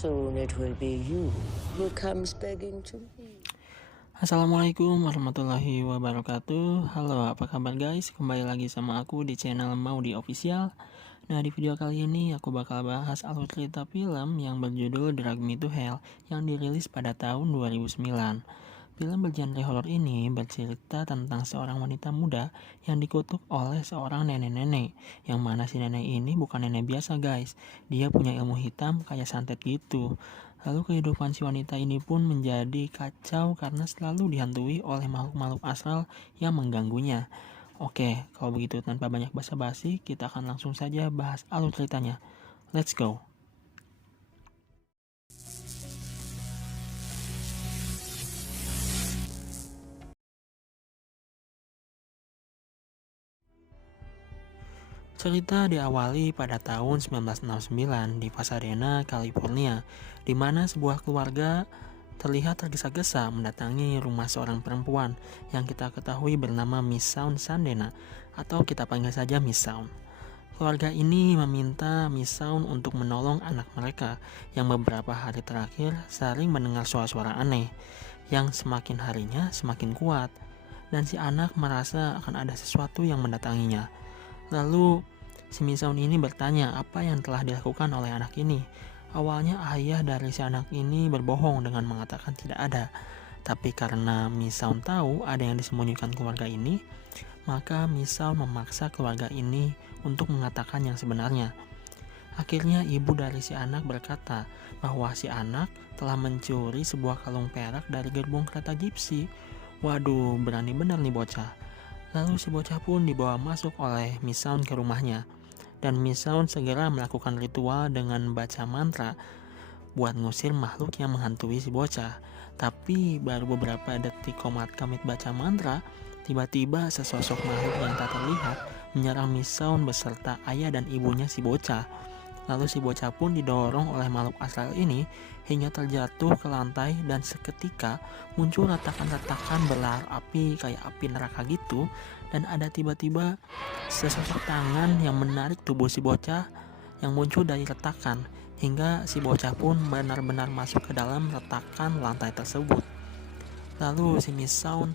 soon it will be you who comes begging to me. Assalamualaikum warahmatullahi wabarakatuh. Halo, apa kabar guys? Kembali lagi sama aku di channel Maudi Official. Nah, di video kali ini aku bakal bahas alur cerita film yang berjudul Drag Me to Hell yang dirilis pada tahun 2009. Film bergenre horor ini bercerita tentang seorang wanita muda yang dikutuk oleh seorang nenek-nenek. Yang mana si nenek ini bukan nenek biasa guys. Dia punya ilmu hitam kayak santet gitu. Lalu kehidupan si wanita ini pun menjadi kacau karena selalu dihantui oleh makhluk-makhluk astral yang mengganggunya. Oke, kalau begitu tanpa banyak basa-basi, kita akan langsung saja bahas alur ceritanya. Let's go! Cerita diawali pada tahun 1969 di Pasadena, California, di mana sebuah keluarga terlihat tergesa-gesa mendatangi rumah seorang perempuan yang kita ketahui bernama Miss Sound Sandena, atau kita panggil saja Miss Sound. Keluarga ini meminta Miss Sound untuk menolong anak mereka yang beberapa hari terakhir sering mendengar suara-suara aneh yang semakin harinya semakin kuat, dan si anak merasa akan ada sesuatu yang mendatanginya. Lalu si Misaun ini bertanya apa yang telah dilakukan oleh anak ini. Awalnya ayah dari si anak ini berbohong dengan mengatakan tidak ada. Tapi karena Misaun tahu ada yang disembunyikan keluarga ini, maka Misaun memaksa keluarga ini untuk mengatakan yang sebenarnya. Akhirnya ibu dari si anak berkata bahwa si anak telah mencuri sebuah kalung perak dari gerbong kereta Gypsy. Waduh, berani benar nih bocah. Lalu si bocah pun dibawa masuk oleh Miss Sound ke rumahnya. Dan Miss Sound segera melakukan ritual dengan baca mantra buat ngusir makhluk yang menghantui si bocah. Tapi baru beberapa detik komat kamit baca mantra, tiba-tiba sesosok makhluk yang tak terlihat menyerang Miss Sound beserta ayah dan ibunya si bocah. Lalu si bocah pun didorong oleh makhluk astral ini hingga terjatuh ke lantai, dan seketika muncul retakan-retakan berlahar api kayak api neraka gitu, dan ada tiba-tiba sesosok tangan yang menarik tubuh si bocah yang muncul dari retakan hingga si bocah pun benar-benar masuk ke dalam retakan lantai tersebut. Lalu si Miss Sound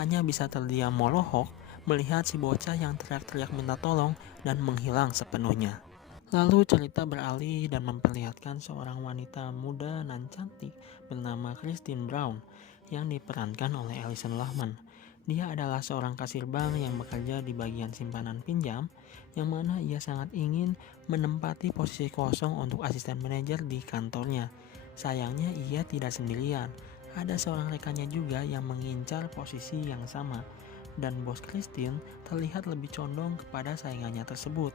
hanya bisa terdiam molohok melihat si bocah yang teriak-teriak minta tolong dan menghilang sepenuhnya. Lalu cerita beralih dan memperlihatkan seorang wanita muda nan cantik bernama Christine Brown yang diperankan oleh Alison Lohman. Dia adalah seorang kasir bank yang bekerja di bagian simpanan pinjam, yang mana ia sangat ingin menempati posisi kosong untuk asisten manajer di kantornya. Sayangnya ia tidak sendirian, ada seorang rekannya juga yang mengincar posisi yang sama, dan bos Christine terlihat lebih condong kepada saingannya tersebut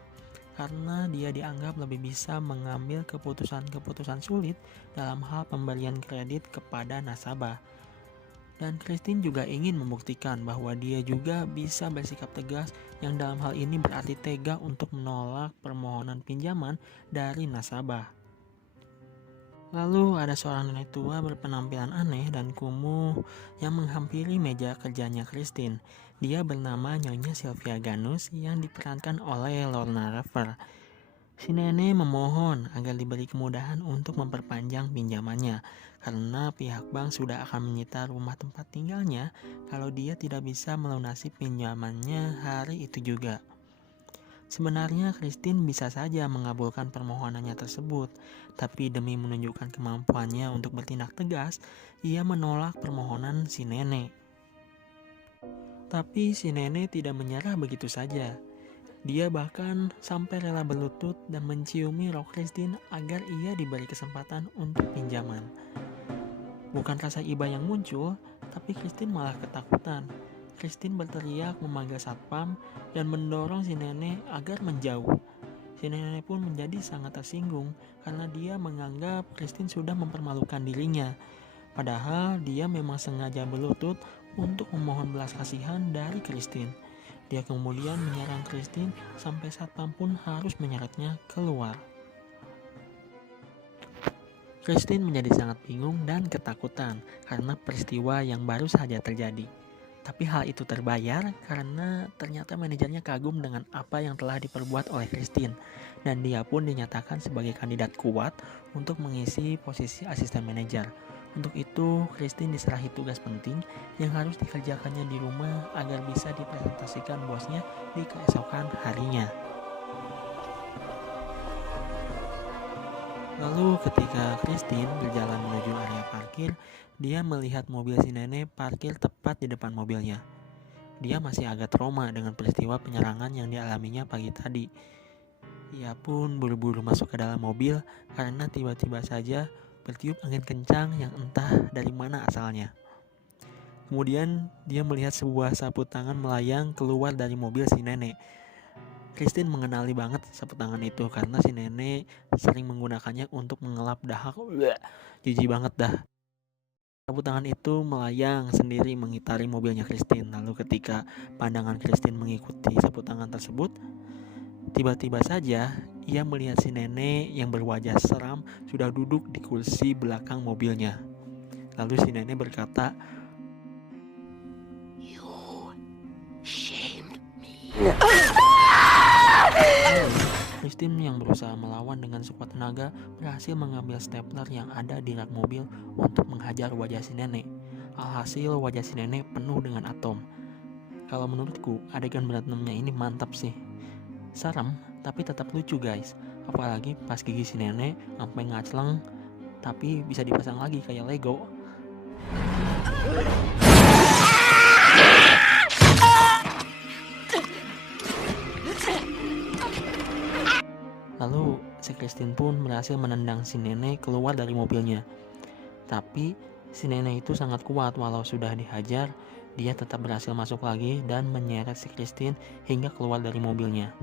karena dia dianggap lebih bisa mengambil keputusan-keputusan sulit dalam hal pemberian kredit kepada nasabah. Dan Christine juga ingin membuktikan bahwa dia juga bisa bersikap tegas, yang dalam hal ini berarti tega untuk menolak permohonan pinjaman dari nasabah. Lalu ada seorang nenek tua berpenampilan aneh dan kumuh yang menghampiri meja kerjanya Christine. Dia bernama Nyonya Sylvia Ganus yang diperankan oleh Lorna Raver. Si nenek memohon agar diberi kemudahan untuk memperpanjang pinjamannya karena pihak bank sudah akan menyita rumah tempat tinggalnya kalau dia tidak bisa melunasi pinjamannya hari itu juga. Sebenarnya Christine bisa saja mengabulkan permohonannya tersebut, tapi demi menunjukkan kemampuannya untuk bertindak tegas, ia menolak permohonan si nenek. Tapi si nenek tidak menyerah begitu saja. Dia bahkan sampai rela berlutut dan menciumi rok Christine agar ia diberi kesempatan untuk pinjaman. Bukan rasa iba yang muncul, tapi Christine malah ketakutan. Christine berteriak memanggil satpam dan mendorong si nenek agar menjauh. Si nenek pun menjadi sangat tersinggung karena dia menganggap Christine sudah mempermalukan dirinya. Padahal dia memang sengaja berlutut untuk memohon belas kasihan dari Christine. Dia kemudian menyerang Christine sampai satpam pun harus menyeretnya keluar. Christine menjadi sangat bingung dan ketakutan karena peristiwa yang baru saja terjadi. Tapi hal itu terbayar karena ternyata manajernya kagum dengan apa yang telah diperbuat oleh Christine, dan dia pun dinyatakan sebagai kandidat kuat untuk mengisi posisi asisten manajer. Untuk itu, Christine diserahi tugas penting yang harus dikerjakannya di rumah agar bisa dipresentasikan bosnya di keesokan harinya. Lalu ketika Christine berjalan menuju area parkir, dia melihat mobil si nenek parkir tepat di depan mobilnya. Dia masih agak trauma dengan peristiwa penyerangan yang dialaminya pagi tadi. Ia pun buru-buru masuk ke dalam mobil karena tiba-tiba saja bertiup angin kencang yang entah dari mana asalnya. Kemudian dia melihat sebuah sapu tangan melayang keluar dari mobil si nenek. Christine mengenali banget sapu tangan itu karena si nenek sering menggunakannya untuk mengelap dahak. Jijik banget dah. Sapu tangan itu melayang sendiri mengitari mobilnya Christine. Lalu ketika pandangan Christine mengikuti sapu tangan tersebut, tiba-tiba saja ia melihat si nenek yang berwajah seram sudah duduk di kursi belakang mobilnya. Lalu si nenek berkata, You shamed me. Christine yang berusaha melawan dengan sekuat tenaga berhasil mengambil stapler yang ada di rak mobil untuk menghajar wajah si nenek. Alhasil wajah si nenek penuh dengan atom. Kalau menurutku adegan berantemnya ini mantap sih. Serem tapi tetap lucu guys. Apalagi pas gigi si nenek sampai ngacleng tapi bisa dipasang lagi kayak Lego. Lalu si Christine pun berhasil menendang si nenek keluar dari mobilnya. Tapi si nenek itu sangat kuat, walau sudah dihajar, dia tetap berhasil masuk lagi dan menyeret si Christine hingga keluar dari mobilnya.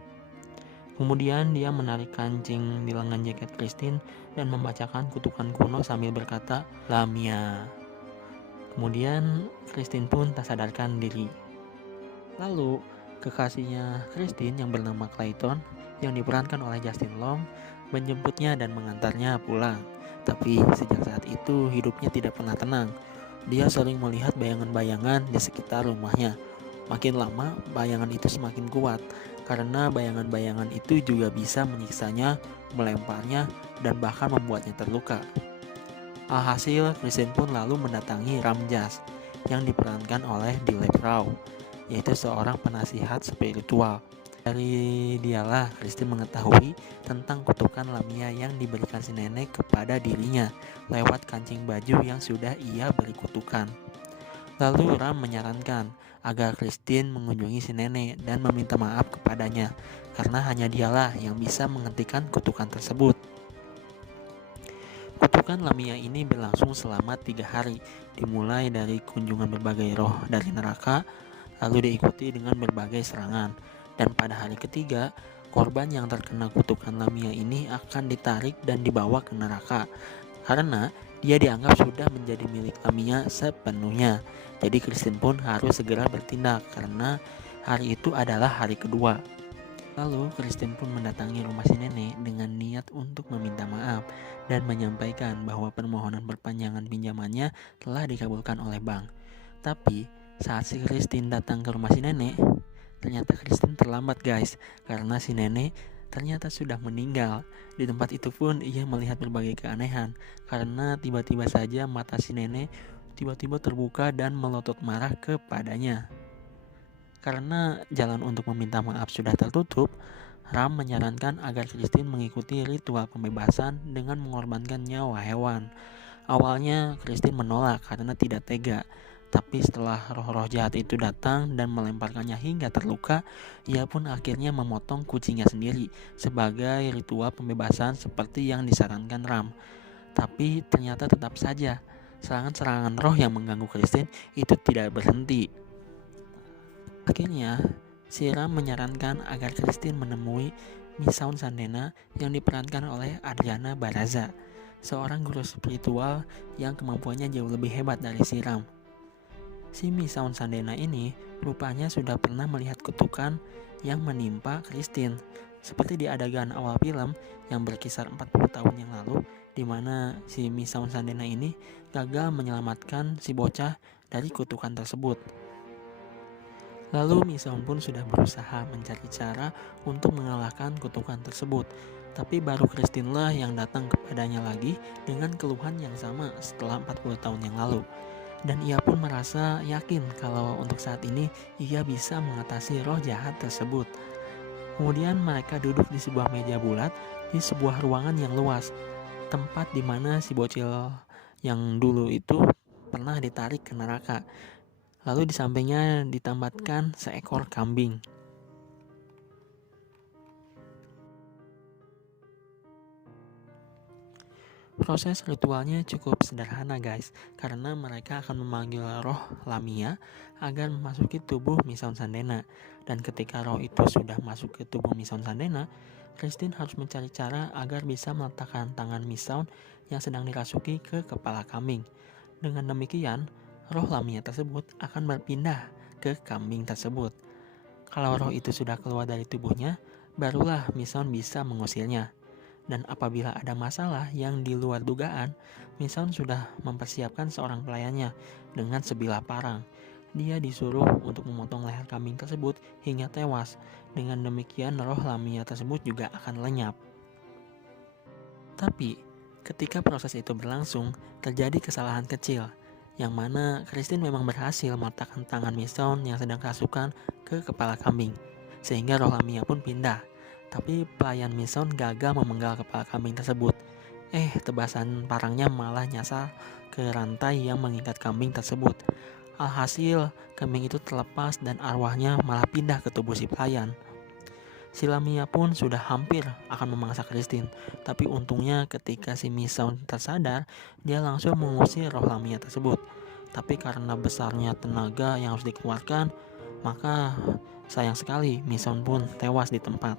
Kemudian dia menarik kancing di lengan jaket Christine dan membacakan kutukan kuno sambil berkata, Lamia. Kemudian Christine pun tak sadarkan diri. Lalu kekasihnya Christine yang bernama Clayton yang diperankan oleh Justin Long menjemputnya dan mengantarnya pulang. Tapi sejak saat itu hidupnya tidak pernah tenang. Dia sering melihat bayangan-bayangan di sekitar rumahnya. Makin lama bayangan itu semakin kuat karena bayangan-bayangan itu juga bisa menyiksanya, melemparnya, dan bahkan membuatnya terluka. Alhasil Christine pun lalu mendatangi Ramjas yang diperankan oleh Dilip Rao, yaitu seorang penasihat spiritual. Dari dialah Christine mengetahui tentang kutukan Lamia yang diberikan si nenek kepada dirinya lewat kancing baju yang sudah ia beri kutukan. Lalu Ram menyarankan agar Christine mengunjungi si nenek dan meminta maaf kepadanya karena hanya dialah yang bisa menghentikan kutukan tersebut. Kutukan Lamia ini berlangsung selama 3 hari, dimulai dari kunjungan berbagai roh dari neraka, lalu diikuti dengan berbagai serangan. Dan pada hari ketiga, korban yang terkena kutukan Lamia ini akan ditarik dan dibawa ke neraka karena dia dianggap sudah menjadi milik Lamia sepenuhnya. Jadi Christine pun harus segera bertindak karena hari itu adalah hari kedua. Lalu Christine pun mendatangi rumah si nenek dengan niat untuk meminta maaf dan menyampaikan bahwa permohonan perpanjangan pinjamannya telah dikabulkan oleh bank. Tapi saat si Christine datang ke rumah si nenek, ternyata Christine terlambat guys, karena si nenek ternyata sudah meninggal. Di tempat itu pun ia melihat berbagai keanehan, karena tiba-tiba saja mata si nenek tiba-tiba terbuka dan melotot marah kepadanya. Karena jalan untuk meminta maaf sudah tertutup, Ram menyarankan agar Christine mengikuti ritual pembebasan dengan mengorbankan nyawa hewan. Awalnya Christine menolak karena tidak tega. Tapi setelah roh-roh jahat itu datang dan melemparkannya hingga terluka, ia pun akhirnya memotong kucingnya sendiri sebagai ritual pembebasan seperti yang disarankan Ram. Tapi ternyata tetap saja serangan-serangan roh yang mengganggu Christine itu tidak berhenti. Akhirnya, si Ram menyarankan agar Christine menemui Misaun Sandena yang diperankan oleh Adriana Baraza, seorang guru spiritual yang kemampuannya jauh lebih hebat dari si Ram. Si Misaun Sandena ini rupanya sudah pernah melihat kutukan yang menimpa Christine, seperti di adegan awal film yang berkisar 40 tahun yang lalu, di mana si Misaun Sandena ini gagal menyelamatkan si bocah dari kutukan tersebut. Lalu Misaon pun sudah berusaha mencari cara untuk mengalahkan kutukan tersebut. Tapi baru Christine lah yang datang kepadanya lagi dengan keluhan yang sama setelah 40 tahun yang lalu. Dan ia pun merasa yakin kalau untuk saat ini ia bisa mengatasi roh jahat tersebut. Kemudian mereka duduk di sebuah meja bulat di sebuah ruangan yang luas, tempat di mana si bocil yang dulu itu pernah ditarik ke neraka. Lalu di sampingnya ditambahkan seekor kambing. Proses ritualnya cukup sederhana guys, karena mereka akan memanggil roh Lamia agar memasuki tubuh Misaon Sandena. Dan ketika roh itu sudah masuk ke tubuh Misaon Sandena, Christine harus mencari cara agar bisa meletakkan tangan Misaon yang sedang dirasuki ke kepala kambing. Dengan demikian, roh Lamia tersebut akan berpindah ke kambing tersebut. Kalau roh itu sudah keluar dari tubuhnya, barulah Misaon bisa mengusirnya. Dan apabila ada masalah yang di luar dugaan, Misaon sudah mempersiapkan seorang pelayannya dengan sebilah parang. Dia disuruh untuk memotong leher kambing tersebut hingga tewas. Dengan demikian roh Lamia tersebut juga akan lenyap. Tapi ketika proses itu berlangsung, terjadi kesalahan kecil, yang mana Christine memang berhasil meletakkan tangan Misaon yang sedang kerasukan ke kepala kambing, sehingga roh Lamia pun pindah. Tapi pelayan Misaon gagal memenggal kepala kambing tersebut. Tebasan parangnya malah nyasar ke rantai yang mengikat kambing tersebut. Alhasil, kambing itu terlepas dan arwahnya malah pindah ke tubuh si pelayan. Si Lamia pun sudah hampir akan memangsa Christine, tapi untungnya ketika si Misaon tersadar, dia langsung mengusir roh Lamia tersebut. Tapi karena besarnya tenaga yang harus dikeluarkan, maka sayang sekali Misaon pun tewas di tempat.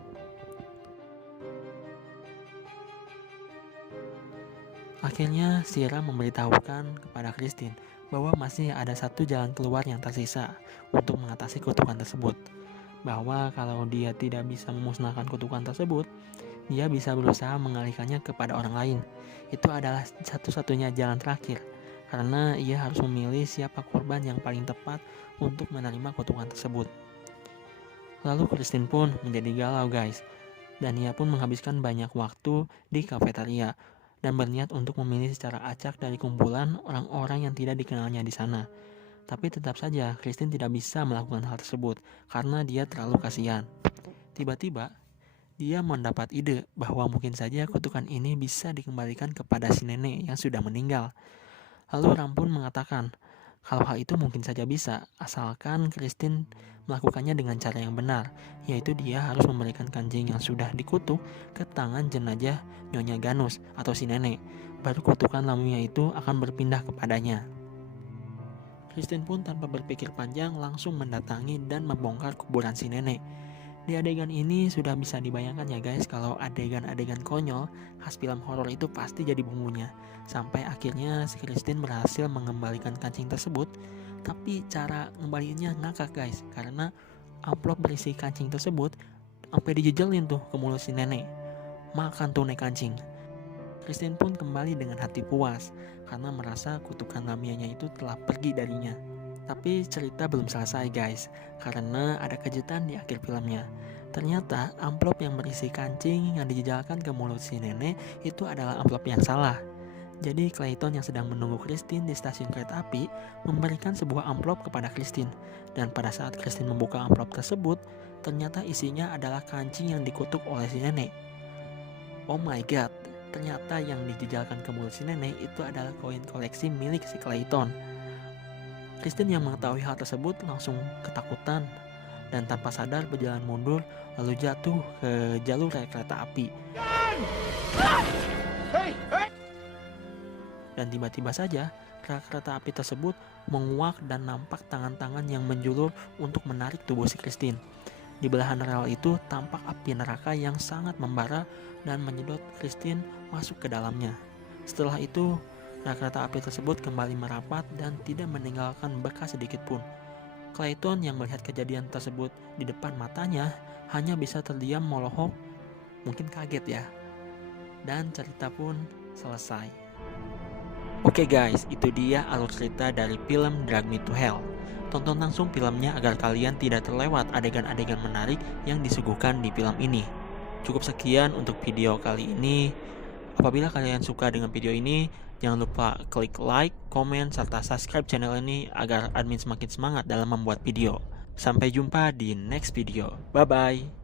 Akhirnya Sira memberitahukan kepada Christine bahwa masih ada satu jalan keluar yang tersisa untuk mengatasi kutukan tersebut. Bahwa kalau dia tidak bisa memusnahkan kutukan tersebut, dia bisa berusaha mengalihkannya kepada orang lain. Itu adalah satu-satunya jalan terakhir, karena ia harus memilih siapa korban yang paling tepat untuk menerima kutukan tersebut. Lalu Christine pun menjadi galau guys, dan ia pun menghabiskan banyak waktu di kafetaria dan berniat untuk memilih secara acak dari kumpulan orang-orang yang tidak dikenalnya di sana. Tapi tetap saja Christine tidak bisa melakukan hal tersebut karena dia terlalu kasihan. Tiba-tiba dia mendapat ide bahwa mungkin saja kutukan ini bisa dikembalikan kepada si nenek yang sudah meninggal. Lalu Ram pun mengatakan kalau hal itu mungkin saja bisa, asalkan Christine melakukannya dengan cara yang benar, yaitu dia harus memberikan kancing yang sudah dikutuk ke tangan jenazah Nyonya Ganus atau si nenek. Baru kutukan Lamia itu akan berpindah kepadanya. Christine pun tanpa berpikir panjang langsung mendatangi dan membongkar kuburan si nenek. Di adegan ini sudah bisa dibayangkan ya guys, kalau adegan-adegan konyol khas film horor itu pasti jadi bumbunya. Sampai akhirnya si Christine berhasil mengembalikan kancing tersebut. Tapi cara ngembaliinnya ngakak guys, karena amplop berisi kancing tersebut sampai dijejelin tuh ke mulut si nenek. Makan tuh nek kancing. Christine pun kembali dengan hati puas karena merasa kutukan Lamianya itu telah pergi darinya. Tapi cerita belum selesai guys, karena ada kejutan di akhir filmnya. Ternyata amplop yang berisi kancing yang dijejalkan ke mulut si nenek itu adalah amplop yang salah. Jadi Clayton yang sedang menunggu Christine di stasiun kereta api memberikan sebuah amplop kepada Christine. Dan pada saat Christine membuka amplop tersebut, ternyata isinya adalah kancing yang dikutuk oleh si nenek. Oh my god, ternyata yang dijejalkan ke mulut si nenek itu adalah koin koleksi milik si Clayton. Christine yang mengetahui hal tersebut langsung ketakutan dan tanpa sadar berjalan mundur lalu jatuh ke jalur kereta api. Dan tiba-tiba saja kereta api tersebut menguak dan nampak tangan-tangan yang menjulur untuk menarik tubuh si Christine. Di belahan rel itu tampak api neraka yang sangat membara dan menyedot Christine masuk ke dalamnya. Setelah itu kereta api tersebut kembali merapat dan tidak meninggalkan bekas sedikit pun. Clayton yang melihat kejadian tersebut di depan matanya hanya bisa terdiam melohok, mungkin kaget ya. Dan cerita pun selesai. Oke guys, itu dia alur cerita dari film Drag Me to Hell. tonton langsung filmnya agar kalian tidak terlewat adegan-adegan menarik yang disuguhkan di film ini. Cukup sekian untuk video kali ini. Apabila kalian suka dengan video ini, jangan lupa klik like, komen, serta subscribe channel ini agar admin semakin semangat dalam membuat video. Sampai jumpa di next video. Bye-bye.